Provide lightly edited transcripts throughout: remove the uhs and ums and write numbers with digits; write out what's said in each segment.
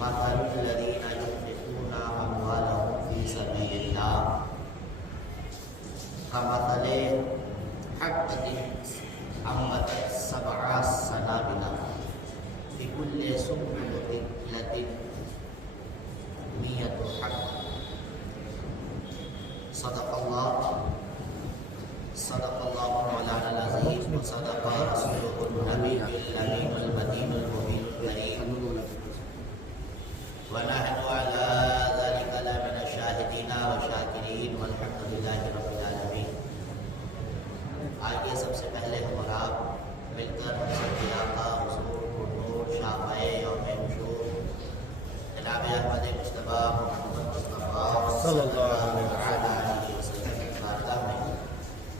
مثل الذين ينفقون أموالهم في سبيل الله كمثل حبة أنبتت 7 سنابل في كل سنبلة 100 حبة صدق الله مولانا العظيم وصدق رسوله النبي الأمين المتين المبين الكريم ونحن على ذلك لمن الشاهدين والشاكرين والحمد لله رب العالمين. آئیے سب سے پہلے ہم اور آپ مل کر سب آقا حضور نور شاہائے یوم نشور جناب احمد مصطفیٰ محمد مصطفیٰ صلی اللہ علیہ وسلم کی بارگاہ میں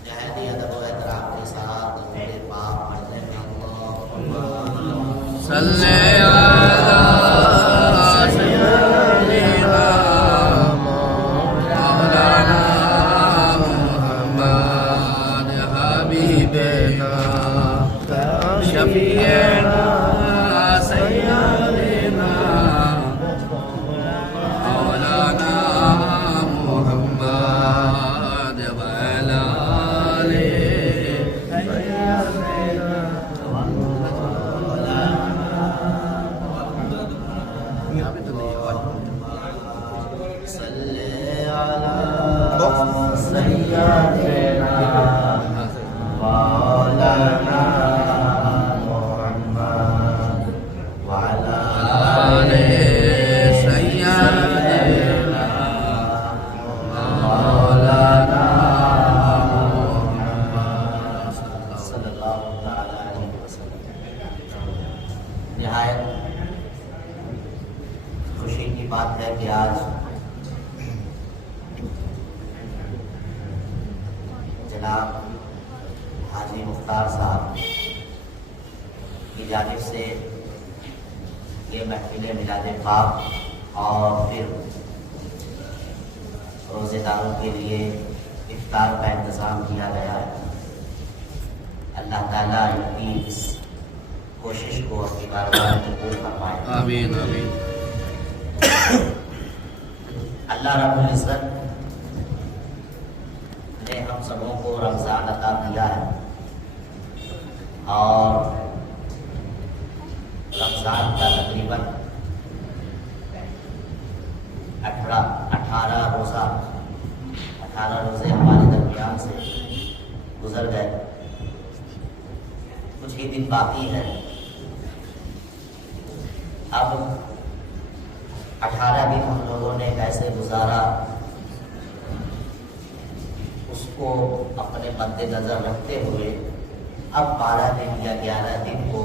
نہایت ادب و احترام کے ساتھ میرے پاک پڑھنے میں اللہم صلی حاجی مختار صاحب کی جانب سے یہ محفل میلاد پاک اور پھر روزے داروں کے لیے افطار کا انتظام کیا گیا ہے. اللہ تعالیٰ ان کی اس کوشش کو اپنی بارگاہ میں قبول فرمائے. آمین آمین. اللہ رب العزت نے ہم سبوں کو رمضان عطا کیا ہے اور رمضان کا تقریباً 18 روزے ہمارے درمیان سے گزر گئے. کچھ ہی دن باقی ہے. اب 18 دن ہم لوگوں نے کیسے گزارا اس کو اپنے مد نظر رکھتے ہوئے اب 12 دن یا 11 دن کو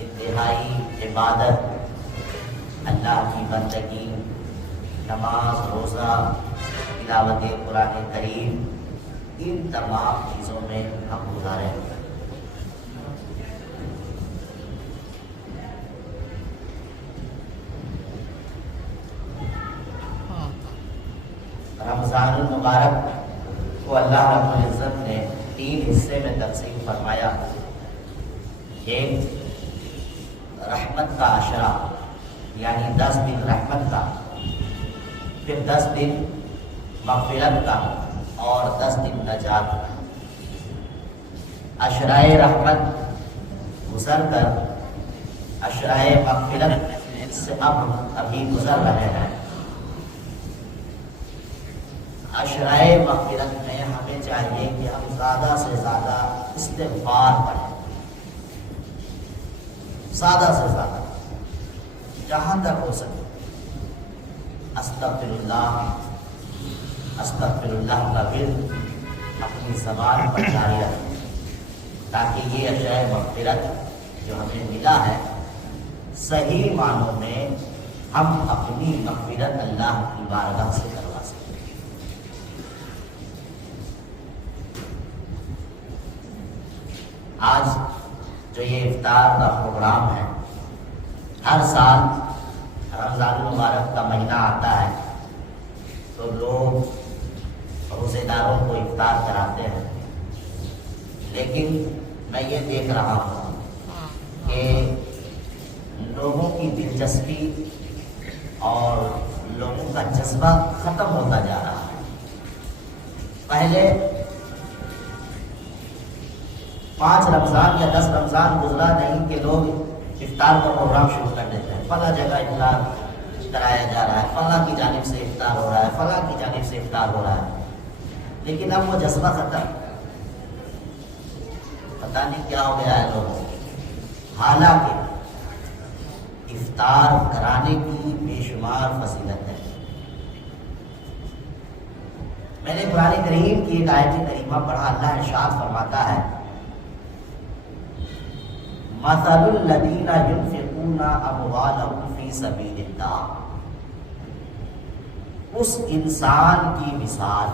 انتہائی عبادت، اللہ کی بندگی، نماز، روزہ، تلاوت قرآن کریم، ان تمام چیزوں میں ہم گزاریں. رمضان المبارک کو اللہ رب العزت نے 3 حصے میں تقسیم فرمایا. ایک رحمت کا عشرہ یعنی 10 دن رحمت کا، پھر 10 دن مغفرت کا اور 10 دن نجات کا. عشرہ رحمت گزر کر عشرہ مغفرت سے اب ابھی گزر رہے ہیں. عشرہ مغفرت میں ہمیں چاہیے کہ ہم زیادہ سے زیادہ استغفار پڑھیں، زیادہ سے زیادہ جہاں تک ہو سکے استغفر اللہ کا ورد اپنی زبان پر جاری رکھیں تاکہ یہ عشرہ مغفرت جو ہمیں ملا ہے صحیح معنوں میں ہم اپنی مغفرت اللہ کی بارگاہ سے کروا سکیں. آج جو یہ افطار کا پروگرام ہے، ہر سال رمضان المبارک کا مہینہ آتا ہے تو لوگ روزے داروں کو افطار کراتے ہیں. لیکن میں یہ دیکھ رہا ہوں کہ لوگوں کی دلچسپی اور لوگوں کا جذبہ ختم ہوتا جا رہا ہے۔ پہلے 5 رمضان یا 10 رمضان گزرا نہیں کہ لوگ افطار کا پروگرام شروع کر دیتے ہیں، فلاں جگہ افطار کرایا جا رہا ہے، فلاں کی جانب سے افطار ہو رہا ہے، فلاں کی جانب سے افطار ہو رہا ہے، لیکن اب وہ جذبہ ختم، پتہ نہیں کیا ہو گیا ہے لوگوں کو۔ حالانکہ افطار کرانے کی بے شمار فضیلت ہے۔ میں نے قرآن کریم کی ایک آیت کریمہ پڑھا، اللہ ارشاد فرماتا ہے مثل الذین ينفقون اموالهم فی سبیل اللہ، اس انسان کی مثال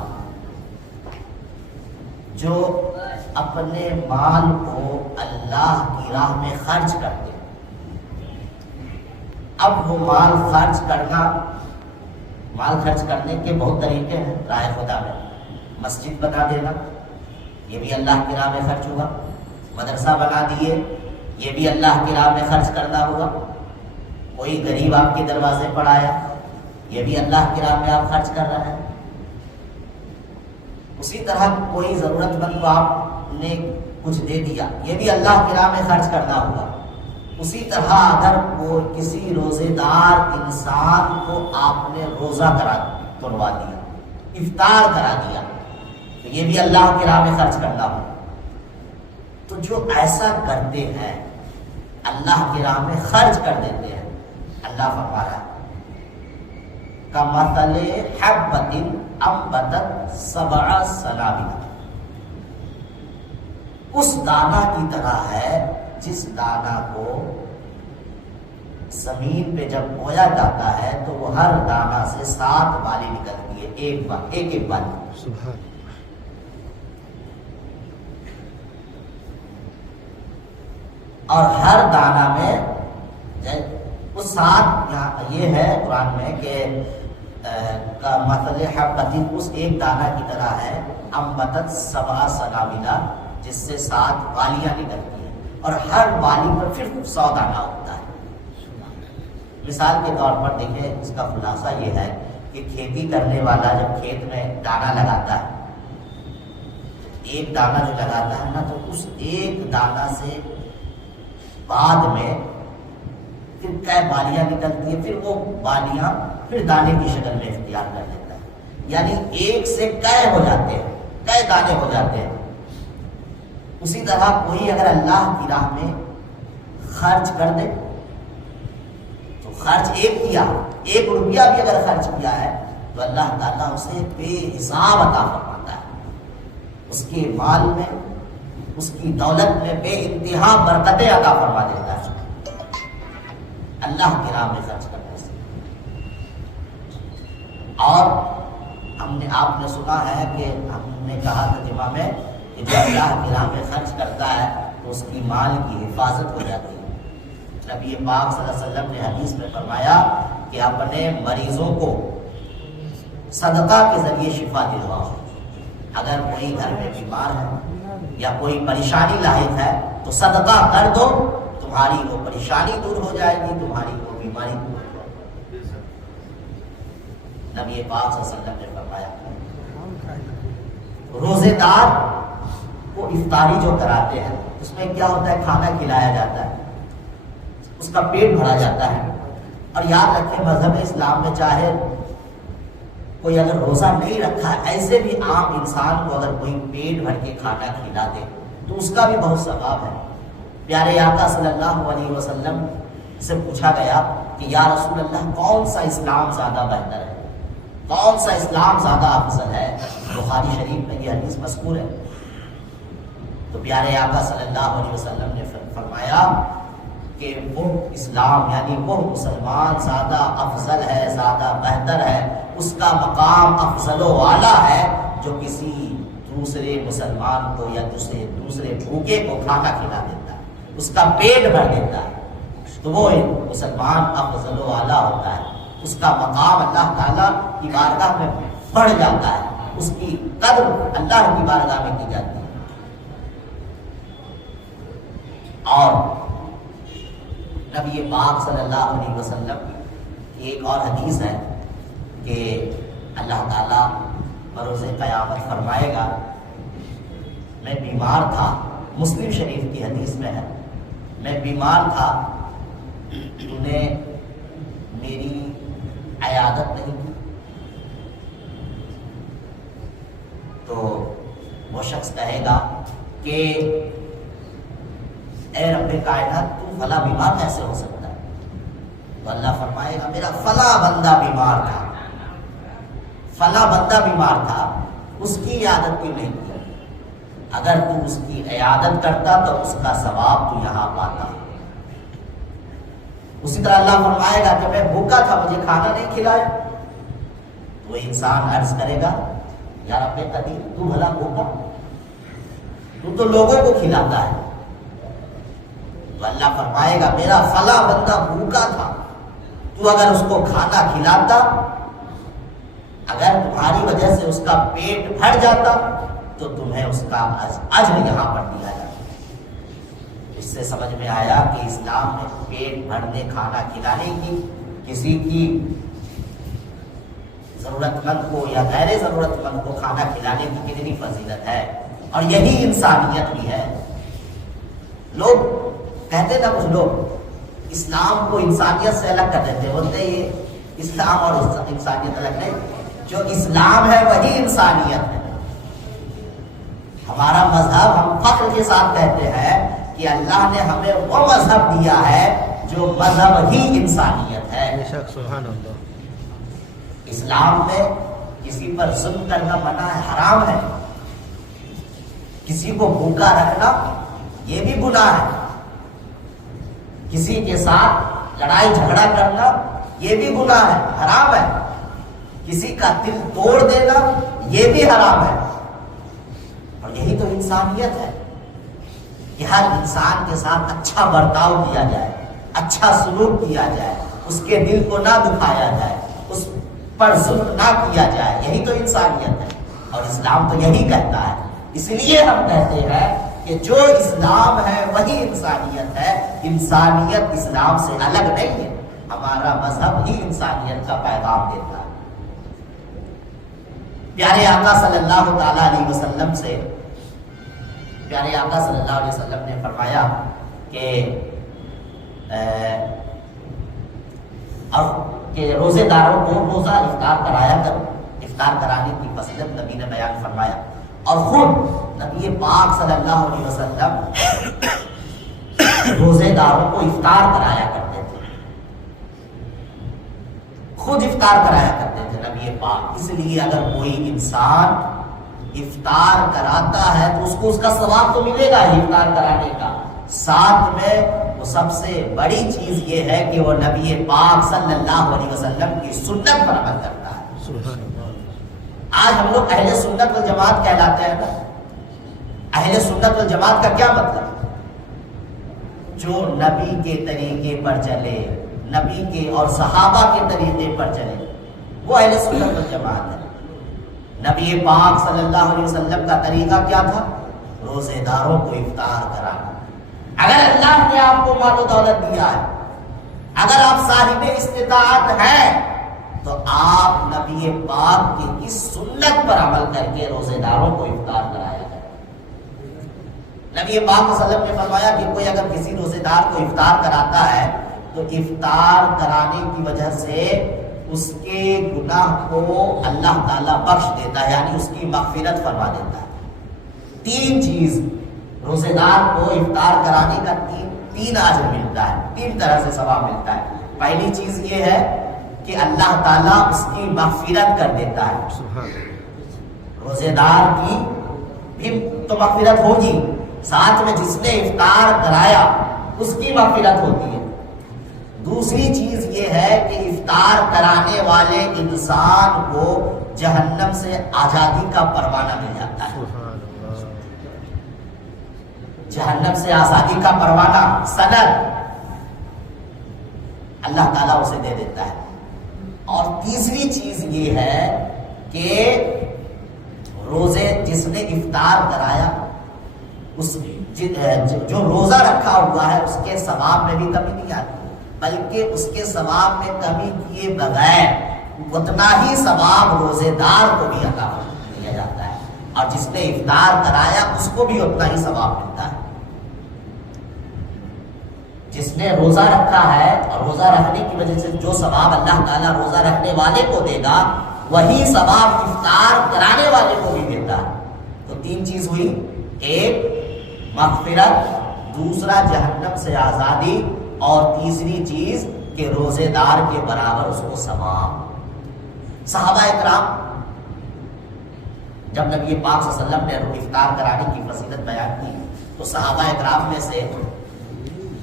جو اپنے مال کو اللہ کی راہ میں خرچ کرتے۔ اب وہ مال خرچ کرنے کے بہت طریقے ہیں راہ خدا میں۔ مسجد بنا دینا، یہ بھی اللہ کی راہ میں خرچ ہوا۔ مدرسہ بنا دیے، یہ بھی اللہ کی راہ میں خرچ کرنا ہوا۔ کوئی غریب آپ کے دروازے پر آیا، یہ بھی اللہ کی راہ میں آپ خرچ کر رہے ہیں۔ اسی طرح کوئی ضرورت مند کو آپ نے کچھ دے دیا، یہ بھی اللہ کی راہ میں خرچ کرنا ہوا۔ اسی طرح اگر وہ کسی روزے دار انسان کو آپ نے روزہ تلوا دیا، افطار کرا دیا، تو یہ بھی اللہ کی راہ میں خرچ کرنا ہوا۔ تو جو ایسا کرتے ہیں، اللہ کی راہ میں خرچ کر دیتے ہیں، اللہ فرما رہا ہے کمثل حبۃ انبتت 7 سنابل، اس دانہ کی طرح ہے جس دانہ کو زمین پہ جب بویا جاتا ہے تو وہ ہر دانہ سے 7 بالی نکلتی ہے، ایک بالی۔ سبحان۔ اور ہر دانہ میں وہ 7، یہ ہے قرآن میں کہ مثل حبۃ، اس ایک دانہ کی طرح ہے، انبتت 7 سنابل، جس سے 7 بالیاں نکلتی ہیں، اور ہر بالی پر پھر 100 دانہ ہوتا ہے۔ مثال کے طور پر دیکھیں، اس کا خلاصہ یہ ہے کہ کھیتی کرنے والا جب کھیت میں دانہ لگاتا ہے، ایک دانہ جو لگاتا ہے نا، تو اس ایک دانہ سے بعد میں پھر کئی بالیاں نکلتی ہیں، پھر وہ بالیاں پھر دانے کی شکل میں اختیار کر لیتا ہے، یعنی ایک سے کئی ہو جاتے ہیں، کئی دانے ہو جاتے ہیں۔ اسی طرح کوئی اگر اللہ کی راہ میں خرچ کر دے تو خرچ ایک کیا، 1 روپیہ بھی اگر خرچ کیا ہے تو اللہ تعالیٰ اسے بے حساب عطا فرماتا ہے، اس کے مال میں، اس کی دولت میں بے انتہا برکتیں عطا فرما دیتا ہے اللہ کی راہ میں خرچ کرنے سے۔ اور آپ نے سنا ہے کہ ہم نے کہا ترجمہ میں کہ جو اللہ کی راہ میں خرچ کرتا ہے تو اس کی مال کی حفاظت ہو جاتی ہے۔ نبی پاک صلی اللہ علیہ وسلم نے حدیث میں فرمایا کہ اپنے مریضوں کو صدقہ کے ذریعے شفا دلواؤ۔ اگر کوئی گھر میں بیمار ہے یا کوئی پریشانی لاحق ہے تو صدقہ کر دو، تمہاری وہ پریشانی دور ہو جائے گی، تمہاری وہ بیماری دور ہو جائے گی۔ نبی پاک صلی اللہ علیہ وسلم نے فرمایا روزے دار کو افطاری جو کراتے ہیں اس میں کیا ہوتا ہے، کھانا کھلایا جاتا ہے، اس کا پیٹ بھرا جاتا ہے۔ اور یاد رکھیں مذہب اسلام میں چاہے کوئی اگر روزہ نہیں رکھا ہے، ایسے بھی عام انسان کو اگر کوئی پیٹ بھر کے کھانا کھلا دے تو اس کا بھی بہت ثواب ہے۔ پیارے آقا صلی اللہ علیہ وسلم سے پوچھا گیا کہ یا رسول اللہ کون سا اسلام زیادہ بہتر ہے، کون سا اسلام زیادہ افضل ہے؟ بخاری شریف میں یہ حدیث مذکور ہے۔ تو پیارے آقا صلی اللہ علیہ وسلم نے فرمایا کہ وہ اسلام یعنی وہ مسلمان زیادہ افضل ہے، زیادہ بہتر ہے، اس کا مقام افضل و اعلیٰ ہے جو کسی دوسرے مسلمان کو یا دوسرے بھوکے کو کھانا کھلا دیتا ہے، اس کا پیٹ بھر دیتا ہے، تو وہ مسلمان افضل و اعلیٰ ہوتا ہے، اس کا مقام اللہ تعالیٰ کی بارگاہ میں بڑھ جاتا ہے، اس کی قدر اللہ کی بارگاہ میں کی جاتی ہے۔ اور نبی پاک صلی اللہ علیہ وسلم کی ایک اور حدیث ہے کہ اللہ تعالیٰ بروز قیامت فرمائے گا میں بیمار تھا، مسلم شریف کی حدیث میں ہے، میں بیمار تھا، تو نے میری عیادت نہیں کی، تو وہ شخص کہے گا کہ اے رب کائنات تو فلاں بیمار کیسے ہو سکتا ہے؟ تو اللہ فرمائے گا میرا فلاں بندہ بیمار تھا، فلاں بندہ بیمار تھا، اس کی عیادت کیوں نہیں کی؟ اگر تو اس کی عیادت کرتا تو اس کا ثواب تو یہاں پاتا۔ اسی طرح اللہ فرمائے گا کہ میں بھوکا تھا، مجھے کھانا نہیں کھلایا، تو وہ انسان عرض کرے گا یا رب قدیر تو بھلا بھوکا، تو لوگوں کو کھلاتا ہے۔ تو اللہ فرمائے گا میرا فلاں بندہ بھوکا تھا، تو اگر اس کو کھانا کھلاتا، اگر تمہاری وجہ سے اس کا پیٹ بھر جاتا تو تمہیں اس کا اجر یہاں پر دیا جاتا۔ اس سے سمجھ میں آیا کہ اسلام میں پیٹ بھرنے کھانا کھلانے کی، کسی کی ضرورت مند کو یا غیر ضرورت مند کو کھانا کھلانے کی کتنی فضیلت ہے، اور یہی انسانیت بھی ہے۔ لوگ کہتے نا کچھ لوگ اسلام کو انسانیت سے الگ کر دیتے، بولتے یہ اسلام اور انسانیت الگ نہیں، جو اسلام ہے وہی انسانیت ہے۔ ہمارا مذہب ہم فخر کے ساتھ کہتے ہیں کہ اللہ نے ہمیں وہ مذہب دیا ہے جو مذہب ہی انسانیت ہے۔ سبحان اللہ۔ اسلام میں کسی پر ظلم کرنا منع ہے، حرام ہے، کسی کو بھوکا رکھنا یہ بھی گناہ ہے، کسی کے ساتھ لڑائی جھگڑا کرنا یہ بھی گناہ ہے، حرام ہے، کسی کا دل توڑ دینا یہ بھی حرام ہے۔ اور یہی تو انسانیت ہے کہ ہر انسان کے ساتھ اچھا برتاؤ کیا جائے، اچھا سلوک کیا جائے، اس کے دل کو نہ دکھایا جائے، اس پر ظلم نہ کیا جائے، یہی تو انسانیت ہے۔ اور اسلام تو یہی کہتا ہے، اس لیے ہم کہتے ہیں کہ جو اسلام ہے وہی انسانیت ہے، انسانیت اسلام سے الگ نہیں ہے، ہمارا مذہب ہی انسانیت کا پیغام دیتا ہے۔ پیارے آقا صلی اللہ تعالی علیہ وسلم سے پیارے آقا صلی اللہ علیہ وسلم نے فرمایا کہ روزے داروں کو روزہ افطار کرایا کر، افطار کرانے کی فضیلت نبی نے بیان فرمایا، اور خود نبی پاک صلی اللہ علیہ وسلم روزے داروں کو افطار کرایا کرتے تھے، خود افطار کرایا کرتے تھے نبی پاک۔ اس لیے اگر کوئی انسان افطار کراتا ہے تو اس کو اس کا ثواب تو ملے گا ہی افطار کرانے کا، ساتھ میں وہ سب سے بڑی چیز یہ ہے کہ وہ نبی پاک صلی اللہ علیہ وسلم کی سنت پر عمل کرتا ہے۔ آج ہم لوگ اہل سنت والجماعت کہلاتے ہیں نا، اہل سنت والجماعت کا کیا مطلب؟ جو نبی کے طریقے پر چلے، نبی کے اور صحابہ کے طریقے پر چلے، وہ اہل سنت والجماعت ہے۔ نبی پاک صلی اللہ علیہ وسلم کا طریقہ کیا تھا؟ روزے داروں کو افطار کرانا۔ اگر اللہ نے آپ کو مال و دولت دیا ہے، اگر آپ صاحب استطاعت ہیں، تو آپ نبی پاک کی اس سنت پر عمل کر کے روزے داروں کو افطار کرایا جائے۔ نبی پاک صلی اللہ علیہ وسلم نے فرمایا کہ کوئی اگر کسی روزے دار کو افطار کراتا ہے تو افطار کرانے کی وجہ سے اس کے گناہ کو اللہ تعالیٰ بخش دیتا ہے، یعنی اس کی مغفرت فرما دیتا ہے۔ تین چیز روزے دار کو افطار کرانے کا تین اجر ملتا ہے، تین طرح سے ثواب ملتا ہے۔ پہلی چیز یہ ہے کہ اللہ تعالیٰ اس کی مغفرت کر دیتا ہے، روزے دار کی بھی تو مغفرت ہوگی، ساتھ میں جس نے افطار کرایا اس کی مغفرت ہوتی ہے۔ دوسری چیز یہ ہے کہ افطار کرانے والے انسان کو جہنم سے آزادی کا پروانہ مل جاتا ہے، جہنم سے آزادی کا پروانہ، سند اللہ تعالیٰ اسے دے دیتا ہے۔ اور تیسری چیز یہ ہے کہ روزے جس نے افطار کرایا، اس جو روزہ رکھا ہوا ہے اس کے ثواب میں بھی کمی نہیں آتی، بلکہ اس کے ثواب میں کمی کیے بغیر اتنا ہی ثواب روزے دار کو بھی عطا دیا جاتا ہے، اور جس نے افطار کرایا اس کو بھی اتنا ہی ثواب ملتا ہے۔ جس نے روزہ رکھا ہے اور روزہ رکھنے کی وجہ سے جو ثواب اللہ تعالیٰ روزہ رکھنے والے کو دے گا وہی ثواب افطار کرانے والے کو بھی دیتا ہے۔ تو تین چیز ہوئی، ایک مغفرت، دوسرا جہنم سے آزادی، اور تیسری چیز کہ روزے دار کے برابر اس کو ثواب۔ صحابہ اکرام جب نبی پاک صلی اللہ علیہ وسلم نے افطار کرانے کی فضیلت بیان کی تو صحابہ اکرام میں سے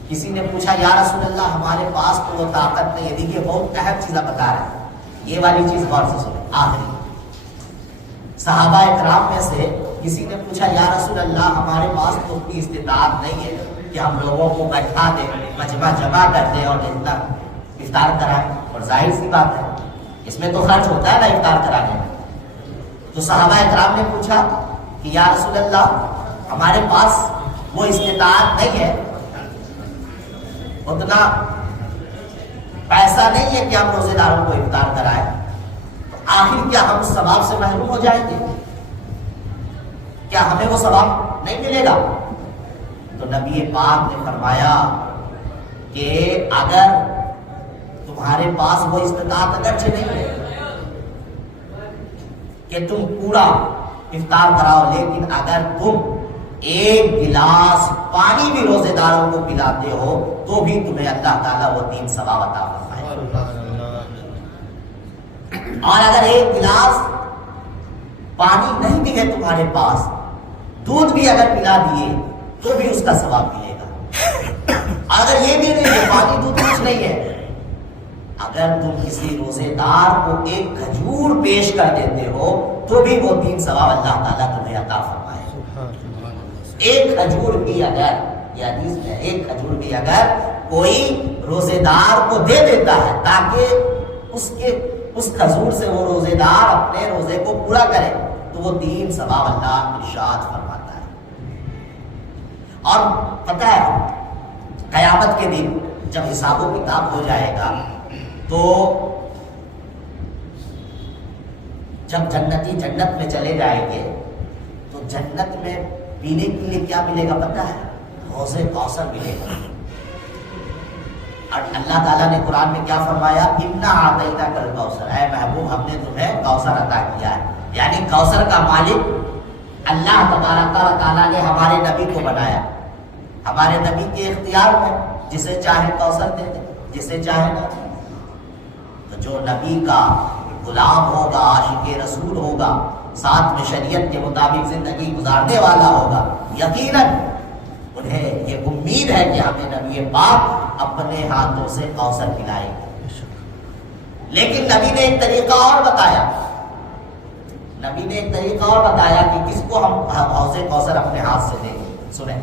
کسی نے پوچھا یا رسول اللہ ہمارے پاس تو وہ طاقت نہیں ہے۔ دیکھیے بہت اہم چیزیں بتا رہے ہیں، یہ والی چیز غور سے سنیں۔ آخری صحابہ اکرام میں سے کسی نے پوچھا یا رسول اللہ ہمارے پاس تو اتنی استطاعت نہیں ہے کہ ہم لوگوں کو بیٹھا دیں، مجمع جمع کر دیں اور اتنا افطار کرائیں، اور ظاہر سی بات ہے اس میں تو خرچ ہوتا ہے نا افطار کرانے میں۔ تو صحابہ اکرام نے پوچھا کہ یا رسول اللہ ہمارے پاس وہ استطاعت نہیں ہے، اتنا پیسہ نہیں ہے کہ ہم روزے داروں کو افطار کرائیں، تو آخر کیا ہم اس ثواب سے محروم ہو جائیں گے؟ کیا ہمیں وہ ثواب نہیں ملے گا؟ تو نبی پاک نے فرمایا کہ اگر تمہارے پاس وہ استطاعت اگرچہ نہیں ہے کہ تم پورا افطار کراؤ، لیکن اگر تم ایک گلاس پانی بھی روزے داروں کو پلاتے ہو تو بھی تمہیں اللہ تعالیٰ وہ 3 ثواب عطا فرمائے۔ اور اگر ایک گلاس پانی نہیں بھی ہے تمہارے پاس، دودھ بھی اگر پلا دیے تو بھی اس کا ثواب ملے گا۔ اگر یہ بھی نہیں ہے، پانی دودھ کچھ نہیں ہے، اگر تم کسی روزے دار کو ایک کھجور پیش کر دیتے ہو تو بھی وہ 3 ثواب اللہ تعالیٰ تمہیں عطا فرمائے۔ ایک کھجور بھی اگر، یہ حدیث میں ایک کھجور بھی اگر کوئی روزے دار کو دے دیتا ہے تاکہ اس کھجور سے وہ روزے دار اپنے روزے کو پورا کرے تو وہ 3 ثواب اللہ ارشاد فرماتا ہے۔ اور پتہ ہے قیامت کے دن جب حساب و کتاب ہو جائے گا تو جب جنتی جنت میں چلے جائیں گے تو جنت میں پینے کے لیے کیا ملے گا پتہ ہے؟ حوض کوثر ملے گا۔ اور اللہ تعالیٰ نے قرآن میں کیا فرمایا؟ اِنَّا أَعْطَيْنَاكَ الْكَوْثَرَ، اے محبوب ہم نے تمہیں کوثر عطا کیا ہے۔ یعنی کوثر کا مالک اللہ تبارک و تعالیٰ نے ہمارے نبی کو بنایا، ہمارے نبی کے اختیار میں، جسے چاہے کوثر دے دے، جسے چاہے نہ دے۔ تو جو نبی کا غلام ہوگا، عاشق رسول ہوگا، ساتھ میں شریعت کے مطابق زندگی گزارنے والا ہوگا، یقیناً انہیں یہ امید ہے کہ ہمیں نبی پاک اپنے ہاتھوں سے کوثر پلائے گے۔ لیکن نبی نے ایک طریقہ اور بتایا، نبی نے ایک طریقہ اور بتایا کہ کس کو ہم حوض کوثر اپنے ہاتھ سے دیں گے۔ سنیں،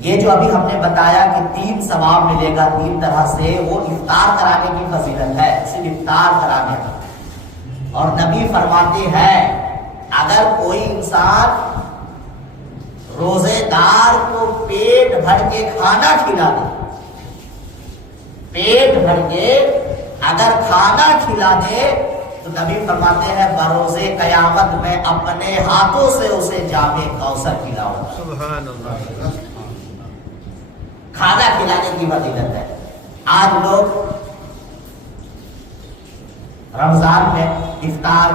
یہ جو ابھی ہم نے بتایا کہ 3 ثواب ملے گا 3 طرح سے، وہ افطار کرانے کی فضیلت ہے، صرف افطار کرانے کا۔ اور نبی فرماتے ہیں اگر کوئی انسان روزے دار کو پیٹ بھر کے کھانا کھلا دے، پیٹ بھر کے اگر کھانا کھلا دے تو نبی فرماتے ہیں بروزے قیامت میں اپنے ہاتھوں سے اسے جام کوثر پلاؤں گا۔ سبحان اللہ۔ کھانا کھلانے کی فضیلت ہے۔ آج لوگ رمضان میں افطار،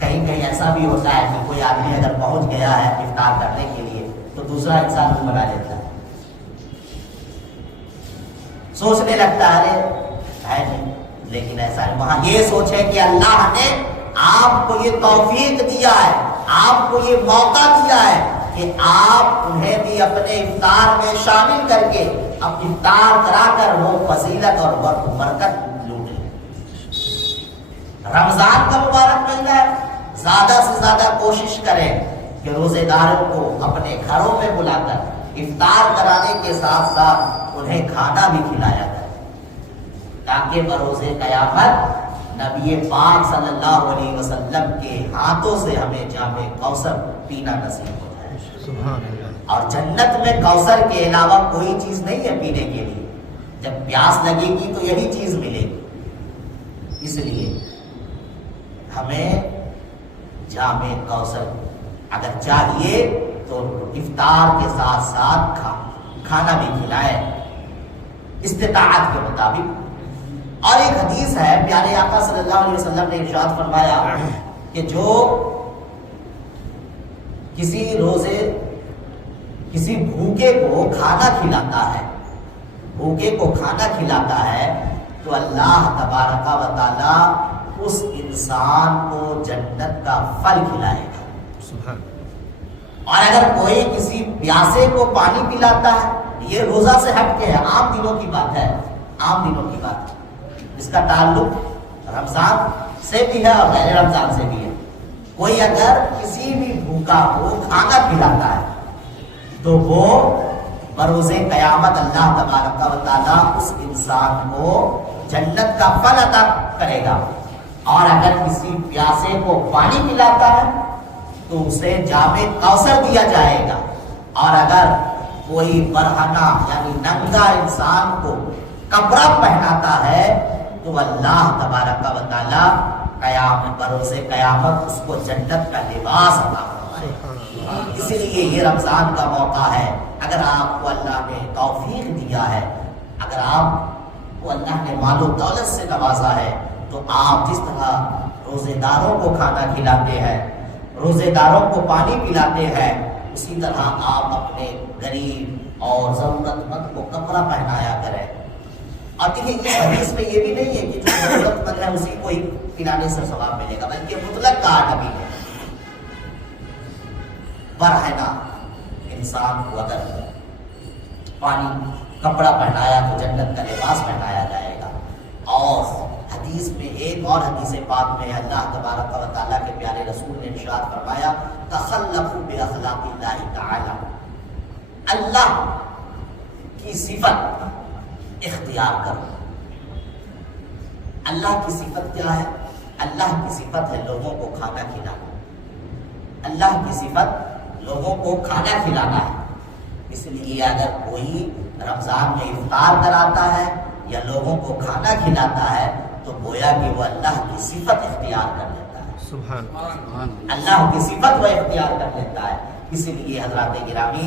کہیں کہیں ایسا بھی ہوتا ہے کہ کوئی آدمی اگر پہنچ گیا ہے افطار کرنے کے لیے تو دوسرا انسان منہ بنا لیتا ہے، سوچنے لگتا ہے نہیں، لیکن ایسا نہیں۔ وہاں یہ سوچے کہ اللہ نے آپ کو یہ توفیق دیا ہے، آپ کو یہ موقع دیا ہے کہ آپ انہیں بھی اپنے افطار میں شامل کر کے اب افطار کرا کر وہ فضیلت اور برکت لوٹ لیں۔ رمضان کا مبارک مہینہ ہے، زیادہ سے زیادہ کوشش کریں کہ روزے داروں کو اپنے گھروں میں بلا کر افطار کرانے کے ساتھ ساتھ انہیں کھانا بھی کھلایا جائے تاکہ بروز قیامت نبی پاک صلی اللہ علیہ وسلم کے ہاتھوں سے ہمیں جام کوثر پینا نصیب ہو جائے۔ اور جنت میں کوثر کے علاوہ کوئی چیز نہیں ہے پینے کے لیے۔ جب پیاس لگے گی تو یہی چیز ملے گی. اس لیے ہمیں جامع کوثر اگر چاہیے تو افطار کے ساتھ ساتھ کھانا بھی کھلائے استطاعت کے مطابق. اور ایک حدیث ہے پیارے آقا صلی اللہ علیہ وسلم نے ارشاد فرمایا کہ جو کسی بھوکے کو کھانا کھلاتا ہے، بھوکے کو کھانا کھلاتا ہے تو اللہ تبارک و تعالی اس انسان کو جنت کا پھل کھلائے گا. سبحان. اور اگر کوئی کسی پیاسے کو پانی پلاتا ہے، یہ روزہ سے ہٹ کے ہے، عام دنوں کی بات ہے، عام دنوں کی بات ہے، اس کا تعلق رمضان سے بھی ہے اور غیر رمضان سے بھی ہے. کوئی اگر کسی بھی بھوکا کو کھانا کھلاتا ہے تو وہ بروز قیامت اللہ تبارک و تعالیٰ اس انسان کو جنت کا پھل عطا کرے گا. اور اگر کسی پیاسے کو پانی پلاتا ہے تو اسے جامع کوثر دیا جائے گا. اور اگر کوئی برہنہ یعنی ننگا انسان کو کپڑا پہناتا ہے تو اللہ تبارک و تعالیٰ بروز قیامت اس کو جنت کا لباس عطا فرمائے. اسی لیے یہ رمضان کا موقع ہے. اگر آپ کو اللہ نے توفیق دیا ہے، اگر آپ کو اللہ نے مال و دولت سے نوازا ہے تو آپ جس طرح روزے داروں کو کھانا کھلاتے ہیں، روزے داروں کو پانی پلاتے ہیں، اسی طرح آپ اپنے غریب اور ضرورت مند کو کپڑا پہنایا کریں. اور دیکھیں اس حدیث میں یہ بھی نہیں ہے کہ جو ضرورت مند ہے اسی کو ہی پلانے سے ثواب ملے گا، بلکہ مطلق کہا نبی نے برہنہ انسان کو اگر پانی کپڑا پہنایا تو جنت کا لباس پہنایا جائے گا. اور حدیث میں ایک اور حدیث پاک میں اللہ تبارک و تعالیٰ کے پیارے رسول نے ارشاد فرمایا تخلقوا باخلاق اللہ تعالی. اللہ کی صفت اختیار کرو. اللہ کی صفت کیا ہے؟ اللہ کی صفت ہے لوگوں کو کھانا کھلانا. اللہ کی صفت لوگوں کو کھانا کھلانا ہے. اس لیے اگر کوئی رمضان میں افطار کراتا ہے یا لوگوں کو کھانا کھلاتا ہے تو گویا کہ وہ اللہ کی صفت اختیار کر لیتا ہے. سبحان اللہ کی صفت وہ اختیار کر لیتا ہے. اس لیے حضرات گرامی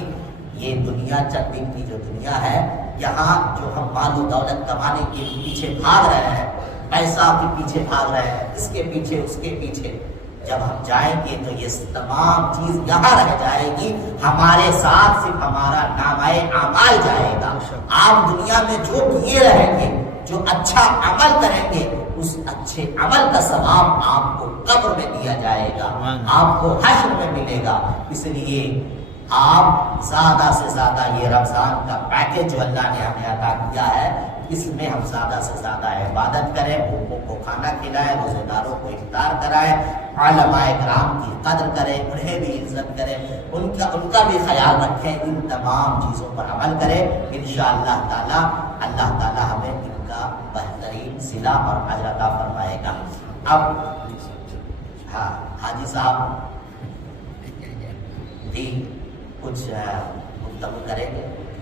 یہ دنیا چند دن کی جو دنیا ہے، یہاں جو ہم مال و دولت کمانے کے پیچھے بھاگ رہے ہیں، پیسہ کے پیچھے بھاگ رہے ہیں، اس کے پیچھے اس کے پیچھے، جب ہم جائیں گے تو یہ تمام چیز یہاں رہ جائے گی. ہمارے ساتھ صرف ہمارا نامہ اعمال جائے گا. آپ دنیا میں جو کیے رہیں گے، جو اچھا عمل کریں گے، اس اچھے عمل کا ثواب آپ کو قبر میں دیا جائے گا، آپ کو حشر میں ملے گا. اس لیے آپ زیادہ سے زیادہ یہ رمضان کا پیکج جو اللہ نے ہمیں عطا کیا ہے، اس میں ہم زیادہ سے زیادہ عبادت کریں، بھوکوں کو کھانا کھلائیں، روزے داروں کو افطار کرائیں، علماء کرام کی قدر کریں، انہیں بھی عزت کریں، ان کا بھی خیال رکھیں. ان تمام چیزوں پر عمل کریں. انشاءاللہ تعالی اللہ تعالی ہمیں ان کا بہترین صلہ اور اجر عطا فرمائے گا. اب حاجی صاحب بھی کچھ گفتگو کریں گے.